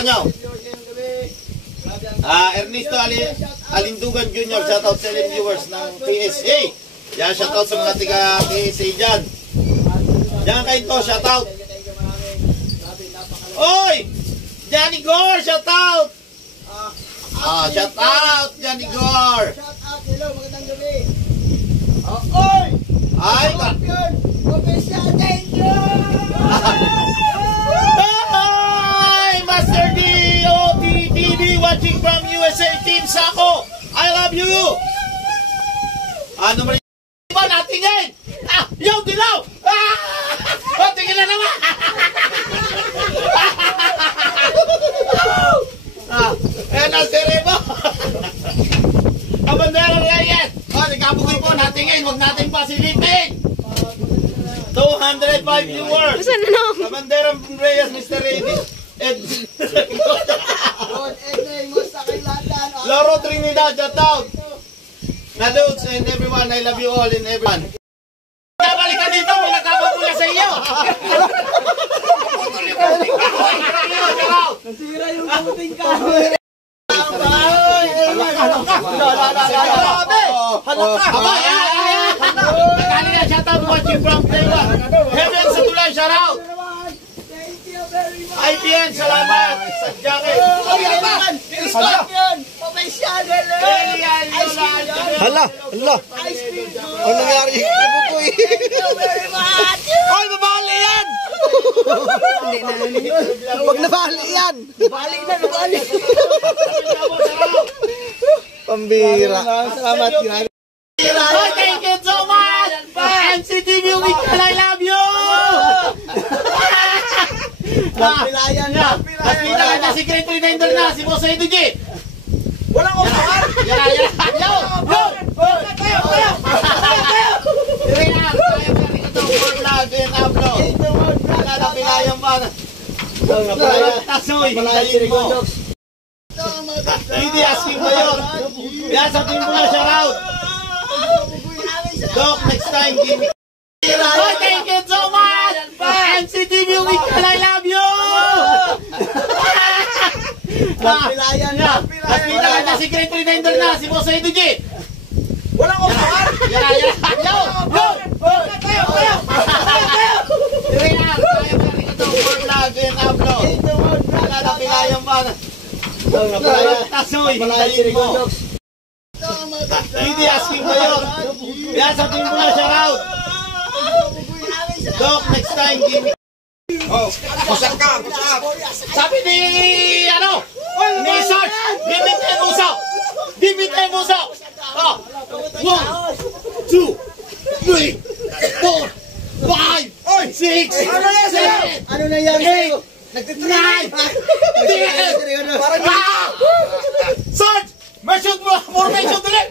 Palakpakan nyo. Ernesto Alindugan Jr. Shoutout sa viewers ng PSA. Yan, shoutout sa mga tiga PSA dyan. Diyan kayo to, shoutout. Oy! Johnny Gore, shoutout! Shoutout, Johnny Gore! Shoutout, hello, magandang gabi. Oy! Ay, champion! Official, thank you! Hi! Master D, OTTV watching from USA Team Sako. I love you! Ano ba ba natingin? Yung dilaw! Tingin na naman! Ayan ang serebo! Kabandera Reyes! Nagkabukoy po, natingin, huwag natin pasilipin! 205 viewers! Kabandera Reyes, Mr. Ed Loro Trinidad, shoutout! Nadudes and everyone, I love you all and everyone. Balik ka dito, may nakapagpula sa iyo! Nasira yung kamuting ka! Nagkali na, shoutout watching from Taiwan. Heaven sa tulay, shoutout! Thank you very much! IPN, salamat sa jacket! Champion! Official, hello! Hala! Ano nangyari? Thank you very much! Ay, babali yan! Huwag nabali yan! Balik na, balik! Pambira. Salamat. Thank you so much! MCTV Weekend, I love you! Pilayan na! Pilayan na, si Grade 39 na, si Boss Edu G! Walang upahan! Yan! Pilayan pa na. Tasoy, hintayin mo. Hindi asking ko yun. Yan, sa team ko na, shoutout. Doc, next time, give me. Thank you so much! MCTV Weekend, I love you! Pilayan na! Pilayan na, si Grade 39 na, si Boss Edu G! Walang upahan! Yan! Pilayan pa na. Tasoy, hintayin mo. Hindi asking ko yun. Yan, sa team ko na, shoutout. Doc, next time, give me. Kusap ka! Sabi ni, ni Sarge, Dimitri Musa. 1, 2, 3, 4, 5, 6, 7, Ano nangyari sa'yo? 9, 10. Sarge, may shoot mo, formation ulit.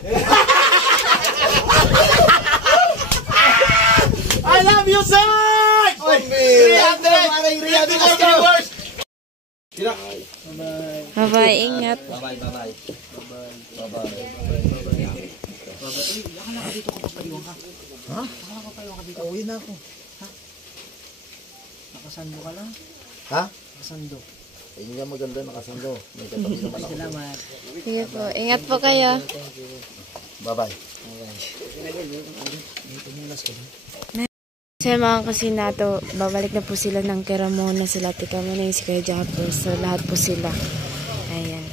I love you, Sarge! 300 viewers. Bye-bye, ingat. Uwi na ako. Nakasando ka lang? Ha? Nakasando. Hindi nga maganda nakasando. May katabi naman ako. Salamat. Sige po, ingat po kayo. Bye-bye. Sa mga kusinato, babalik na po sila ng Keramona, sila Tika Manay, si Kuya Jaco. So, lahat po sila. Ayan.